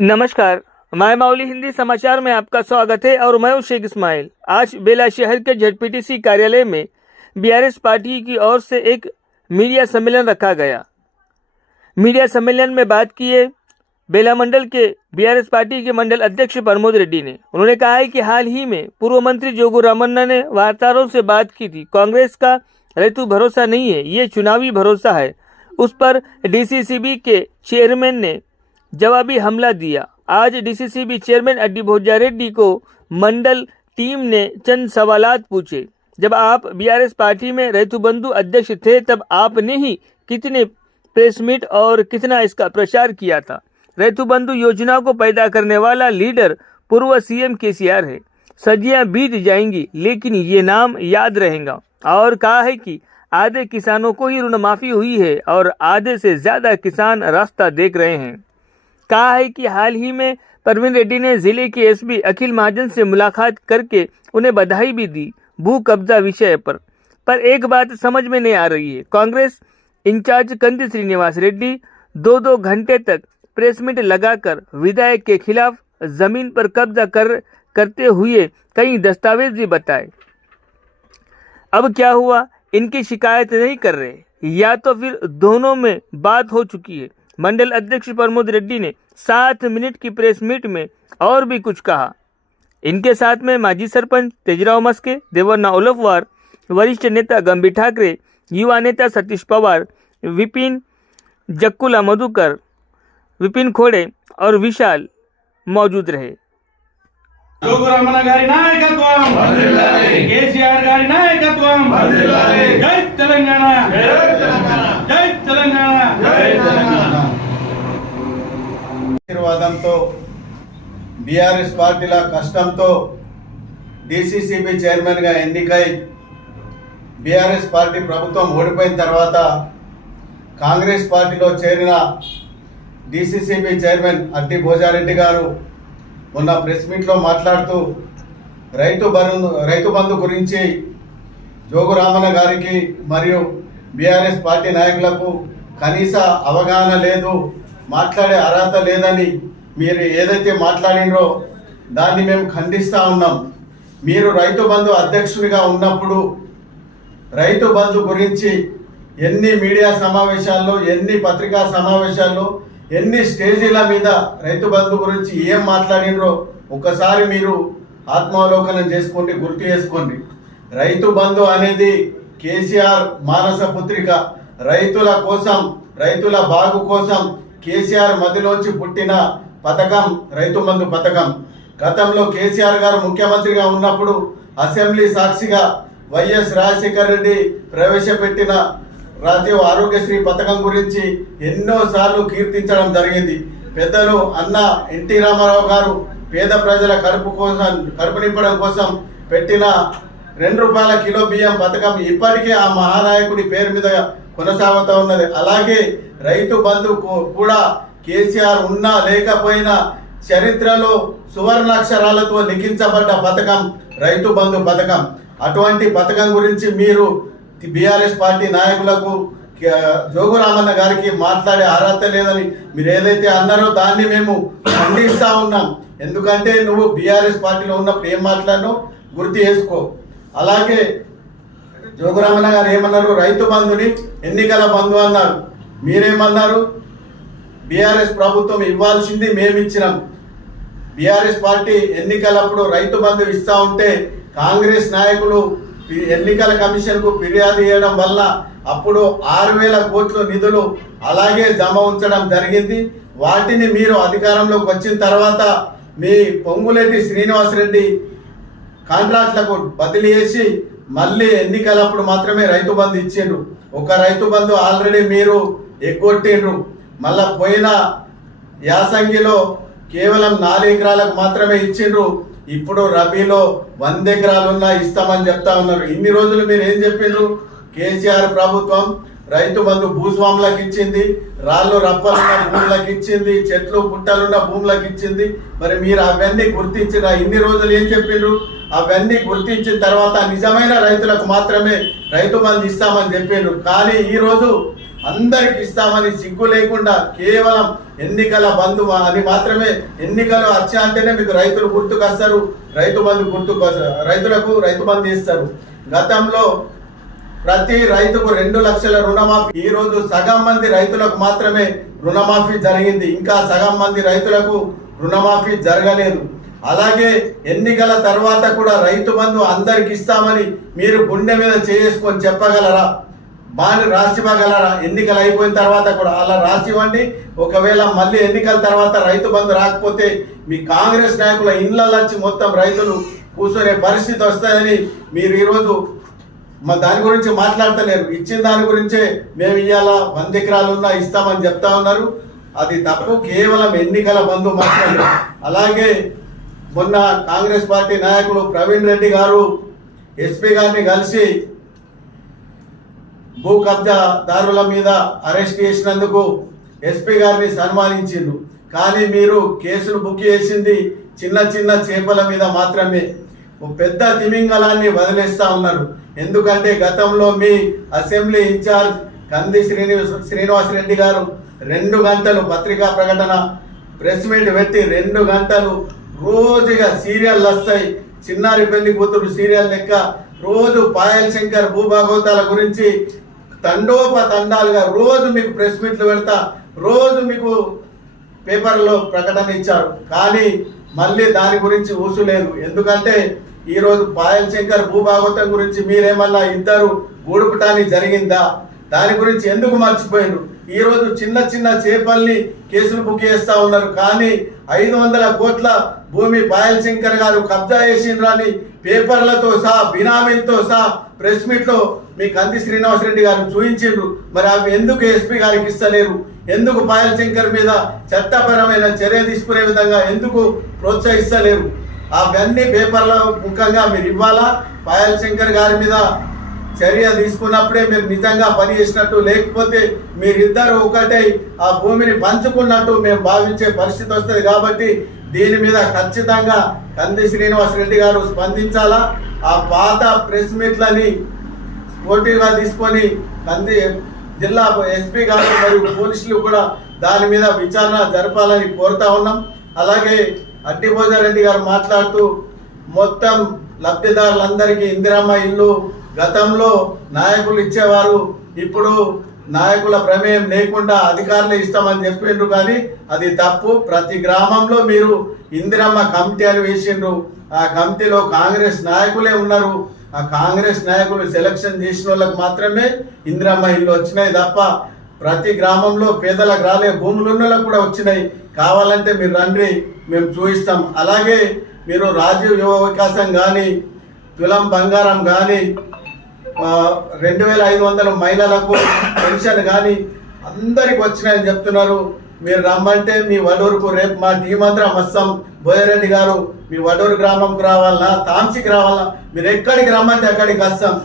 नमस्कार, मैं मौली हिंदी समाचार में आपका स्वागत है और मैं हूं शेख इस्माइल। आज बेला शहर के ZPTC कार्यालय में BRS पार्टी की ओर से एक मीडिया सम्मेलन रखा गया। मीडिया सम्मेलन में बात किए बेला मंडल के BRS पार्टी के मंडल अध्यक्ष प्रमोद रेड्डी ने। उन्होंने कहा है कि हाल ही में पूर्व मंत्री जोगू रामन्ना ने वार्ताहरों से बात की थी। कांग्रेस का ऋतु भरोसा नहीं है, ये चुनावी भरोसा है। उस पर DCCB के चेयरमैन ने जवाबी हमला दिया। आज DCCB चेयरमैन अड्डी भोजा रेड्डी को मंडल टीम ने चंद सवालात पूछे। जब आप BRS पार्टी में रैतु बंधु अध्यक्ष थे तब आपने ही कितने प्रेस मीट और कितना इसका प्रचार किया था। रैतु बंधु योजना को पैदा करने वाला लीडर पूर्व CM KCR है। सदियां बीत जाएंगी लेकिन ये नाम याद रहेगा। और कहा है कि आधे किसानों को ही ऋण माफी हुई है और आधे से ज्यादा किसान रास्ता देख रहे हैं। कहा है कि हाल ही में प्रवीण रेड्डी ने जिले के SP अखिल महाजन से मुलाकात करके उन्हें बधाई भी दी भू कब्जा विषय पर एक बात समझ में नहीं आ रही है। कांग्रेस इंचार्ज कंदी श्रीनिवास रेड्डी 2-2 घंटे तक प्रेस मीट लगाकर विधायक के खिलाफ जमीन पर कब्जा करते हुए कई दस्तावेज भी बताए। अब क्या हुआ, इनकी शिकायत नहीं कर रहे या तो फिर दोनों में बात हो चुकी है। मंडल अध्यक्ष प्रमोद रेड्डी ने 7 मिनट की प्रेस मीट में और भी कुछ कहा। इनके साथ में माजी सरपंच तेजराव मस्के, देवन्ना ओलफवार, वरिष्ठ नेता गंभीर ठाकरे, युवा नेता सतीश पवार, विपिन जक्कुला मधुकर, विपिन खोड़े और विशाल मौजूद रहे। जोगू रामण्ण गारी नायकत्वम केसीआर गारी नायकत्वम जय तेलंगाना जय तेलंगाना जय तेलंगाना ఆశీర్వాదంతో BRS పార్టీల కష్టంతో DCCB చైర్మన్ గా ఎన్నికై BRS పార్టీ ప్రభుత్వం ఓడిపోయిన తర్వాత కాంగ్రెస్ పార్టీలో చేరిన DCCB చైర్మన్ అడ్డి భోజారెడ్డి గారు మొన్న ప్రెస్ మీట్లో మాట్లాడుతూ రైతు బంధు గురించి జోగు రామన్న గారికి మరియు BRS పార్టీ నాయకులకు కనీస అవగాహన లేదు, మాట్లాడే అర్హత లేదని మీరు ఏదైతే మాట్లాడినరో దాన్ని మేము ఖండిస్తూ ఉన్నాం. మీరు రైతు బంధు అధ్యక్షుడిగా ఉన్నప్పుడు రైతు బంధు గురించి ఎన్ని మీడియా సమావేశాల్లో, ఎన్ని పత్రికా సమావేశాల్లో, ఎన్ని స్టేజీల మీద రైతు బంధు గురించి ఏం మాట్లాడినరో ఒకసారి మీరు ఆత్మావలోకనం చేసుకోండి, గుర్తు చేసుకోండి. రైతు బంధు అనేది KCR మానస పుత్రిక. రైతుల కోసం, రైతుల బాగు కోసం KCR మధ్యలోంచి పుట్టిన పథకం రైతు బంధు పథకం. గతంలో KCR గారు ముఖ్యమంత్రిగా ఉన్నప్పుడు అసెంబ్లీ సాక్షిగా వైఎస్ రాజశేఖర్ రెడ్డి ప్రవేశపెట్టిన రాజీవ్ ఆరోగ్యశ్రీ పథకం గురించి ఎన్నోసార్లు కీర్తించడం జరిగింది. పెద్దలు అన్న ఎన్టీ రామారావు గారు పేద ప్రజల కడుపు నింపడం కోసం పెట్టిన ₹2 కిలో బియ్యం పథకం ఇప్పటికే ఆ మహానాయకుడి పేరు మీద కొనసాగుతూ ఉన్నది. అలాగే రైతు బంధు కూడా KCR ఉన్నా లేకపోయినా చరిత్రలో సువర్ణాక్షరాలతో లిఖించబడ్డ పథకం రైతు బంధు పథకం. అటువంటి పథకం గురించి మీరు BRS పార్టీ నాయకులకు జోగు రామన్న గారికి మాట్లాడే అర్హత లేదని మీరు ఏదైతే అన్నారో దాన్ని మేము ఖండిస్తూ ఉన్నాం. ఎందుకంటే నువ్వు BRS పార్టీలో ఉన్నప్పుడు ఏం మాట్లాడినో గుర్తు చేసుకో. అలాగే జోగు రామన్న గారు ఏమన్నారు, రైతు బంధుని ఎన్నికల బంధు అన్నారు. మీరేమన్నారు, BRS ప్రభుత్వం ఇవ్వాల్సింది మేము ఇచ్చినాం. BRS పార్టీ ఎన్నికలప్పుడు రైతు బంధు ఇస్తూ ఉంటే కాంగ్రెస్ నాయకులు ఎన్నికల కమిషన్కు ఫిర్యాదు చేయడం వల్ల అప్పుడు 6,000 కోట్ల నిధులు అలాగే జమ ఉంచడం జరిగింది. వాటిని మీరు అధికారంలోకి వచ్చిన తర్వాత మీ పొంగులేటి శ్రీనివాసరెడ్డి కాంట్రాక్ట్లకు బదిలీ చేసి మళ్ళీ ఎన్నికలప్పుడు మాత్రమే రైతు బంధు ఇచ్చిండ్రు. ఒక రైతు బంధు ఆల్రెడీ మీరు ఎగ్గొట్టిండ్రు. మళ్ళా పోయిన యాసంగిలో కేవలం 4 ఎకరాలకు మాత్రమే ఇచ్చిండ్రు. ఇప్పుడు రబీలో 100 ఎకరాలున్నా ఇస్తామని చెప్తా ఉన్నారు. ఇన్ని రోజులు మీరు ఏం చెప్పిండ్రు, KCR ప్రభుత్వం రైతు బంధు భూస్వాములకు ఇచ్చింది, రాళ్ళు రప్పలున్న భూములకు ఇచ్చింది, చెట్లు పుట్టలున్న భూములకు ఇచ్చింది. మరి మీరు అవన్నీ గుర్తించిన ఇన్ని రోజులు ఏం చెప్పిండ్రు, అవన్నీ గుర్తించిన తర్వాత నిజమైన రైతులకు మాత్రమే రైతు బంధు ఇస్తామని చెప్పిండ్రు. కానీ ఈరోజు అందరికి ఇస్తామని సిగ్గు లేకుండా కేవలం ఎన్నికల బంధు అని మాత్రమే, ఎన్నికలు వచ్చా అంటేనే మీకు రైతులు గుర్తుకొస్తారు, రైతు బంధు రైతులకు రైతు బంధు ఇస్తారు. గతంలో ప్రతి రైతుకు 2 లక్షల రుణమాఫీ, ఈ రోజు సగం మంది రైతులకు మాత్రమే రుణమాఫీ జరిగింది, ఇంకా సగం మంది రైతులకు రుణమాఫీ జరగలేదు. అలాగే ఎన్నికల తర్వాత కూడా రైతు బంధు అందరికి ఇస్తామని మీరు గుండె మీద చేసుకొని చెప్పగలరా? బాగా రాసివ్వగలరా? ఎన్నికలు అయిపోయిన తర్వాత కూడా అలా రాసివ్వండి. ఒకవేళ మళ్ళీ ఎన్నికల తర్వాత రైతు బంధు రాకపోతే మీ కాంగ్రెస్ నాయకుల ఇండ్లలో వచ్చి మొత్తం రైతులు కూర్చునే పరిస్థితి వస్తాయని మీరు ఈరోజు దాని గురించి మాట్లాడతలేరు. ఇచ్చిన దాని గురించే మేము ఇవాళ 100 ఎకరాలు ఉన్నా ఇస్తామని చెప్తా ఉన్నారు. అది తప్పు, కేవలం ఎన్నికల బంధు మాత్రమే. అలాగే మొన్న కాంగ్రెస్ పార్టీ నాయకులు ప్రవీణ్ రెడ్డి గారు ఎస్పీ గారిని కలిసి భూ కబ్జాదారుల మీద అరెస్ట్ చేసినందుకు ఎస్పీ గారిని సన్మానించిండ్రు. కానీ మీరు కేసులు బుక్ చేసింది చిన్న చిన్న చేపల మీద మాత్రమే, పెద్ద తిమింగలాన్ని వదిలేస్తా ఉన్నారు. ఎందుకంటే గతంలో మీ అసెంబ్లీ ఇన్ఛార్జ్ కంది శ్రీనివాసరెడ్డి గారు 2 గంటలు పత్రికా ప్రకటన ప్రెస్ మీట్ పెట్టి 2 గంటలు రోజుగా సీరియల్ వస్తాయి, చిన్నారి పెళ్లి కూతురు సీరియల్ లెక్క రోజు పాయల్ శంకర్ భూభాగవతాల గురించి తండోపతండాలుగా రోజు మీకు ప్రెస్ మీట్లు పెడతా, రోజు మీకు పేపర్లో ప్రకటన ఇచ్చారు. కానీ మళ్ళీ దాని గురించి ఊసులేదు. ఎందుకంటే ఈరోజు పాయల్ శంకర్ భూభాగవతం గురించి మీరేమన్నా ఇద్దరు గూడుపుటానికి జరిగిందా? దాని గురించి ఎందుకు మర్చిపోయారు? ఈరోజు చిన్న చిన్న చేపల్ని కేసులు బుక్ చేస్తా ఉన్నారు. కానీ 500 కోట్ల భూమి పాయల్ శంకర్ గారు కబ్జా చేసిండ్రని పేపర్లతో సహా బినామీలతో సహా ప్రెస్ మీట్లో మీ కంది శ్రీనివాసరెడ్డి గారు చూపించిండ్రు. మరి అవి ఎందుకు ఎస్పీ గారికి ఇస్తలేరు? ఎందుకు పాయల్ శంకర్ మీద చట్టపరమైన చర్య తీసుకునే విధంగా ఎందుకు ప్రోత్సహిస్తలేరు? అవన్నీ పేపర్ల ముఖంగా మీరు ఇవ్వాలా. పాయల్ శంకర్ గారి మీద చర్య తీసుకున్నప్పుడే మీరు నిజంగా పని చేసినట్టు, లేకపోతే మీరిద్దరు ఒకటై ఆ భూమిని పంచుకున్నట్టు మేము భావించే పరిస్థితి వస్తుంది. కాబట్టి దీని మీద ఖచ్చితంగా కంది శ్రీనివాసరెడ్డి గారు స్పందించాలా. ఆ పాత ప్రెస్ మీట్లని పోటీగా తీసుకొని కంది జిల్లా ఎస్పీ గారు మరియు పోలీసులు కూడా దాని మీద విచారణ జరపాలని కోరుతా ఉన్నాం. అలాగే అట్టిపోజారెడ్డి గారు మాట్లాడుతూ మొత్తం లబ్ధిదారులందరికీ ఇందిరమ్మ ఇల్లు గతంలో నాయకులు ఇచ్చేవారు, ఇప్పుడు నాయకుల ప్రమేయం లేకుండా అధికారులు ఇస్తామని చెప్పిండ్రు. కానీ అది తప్పు. ప్రతి గ్రామంలో మీరు ఇందిరమ్మ కమిటీ అని వేసిండ్రు. ఆ కమిటీలో కాంగ్రెస్ నాయకులే ఉన్నారు. ఆ కాంగ్రెస్ నాయకులు సెలక్షన్ చేసిన వాళ్ళకి మాత్రమే ఇందిరమ్మ ఇల్లు వచ్చినాయి తప్ప ప్రతి గ్రామంలో పేదలకు రాలే, భూములు ఉన్న వాళ్ళకు కూడా వచ్చినాయి. కావాలంటే మీరు రండి, మేము చూపిస్తాం. అలాగే మీరు రాజీవ్ యువ వికాసం కానీ, తులం బంగారం కానీ, 2500 మహిళలకు పెన్షన్ కానీ అందరికి వచ్చినాయని చెప్తున్నారు. మీరు రమ్మంటే మీ వడూరుకు రేపు మా టీం అందరం వస్తాం. బోయరెడ్డి గారు మీ వడూరు గ్రామంకు రావాలన్నా, తాంసికి రావాలన్నా, మీరు ఎక్కడికి రమ్మంటే అక్కడికి వస్తాం.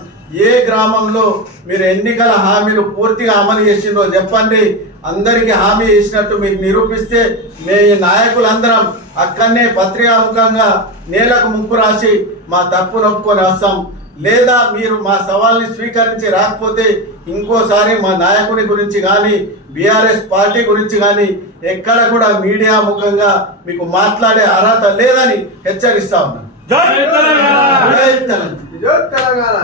ఏ గ్రామంలో మీరు ఎన్నికల హామీలు పూర్తిగా అమలు చేసిండ్రో చెప్పండి. అందరికీ హామీ ఇచ్చినట్టు మీకు నిరూపిస్తే మీ నాయకులందరం అక్కడనే పత్రికాముఖంగా నేలకు ముక్కు రాసి మా తప్పు నొప్పుకొని వస్తాం. లేదా మీరు మా సవాల్ని స్వీకరించి రాకపోతే ఇంకోసారి మా నాయకుడి గురించి కానీ, బీఆర్ఎస్ పార్టీ గురించి కానీ ఎక్కడ కూడా మీడియా ముఖంగా మీకు మాట్లాడే అర్హత లేదని హెచ్చరిస్తా ఉన్నాను. జై తెలంగాణ. జై తెలంగాణ.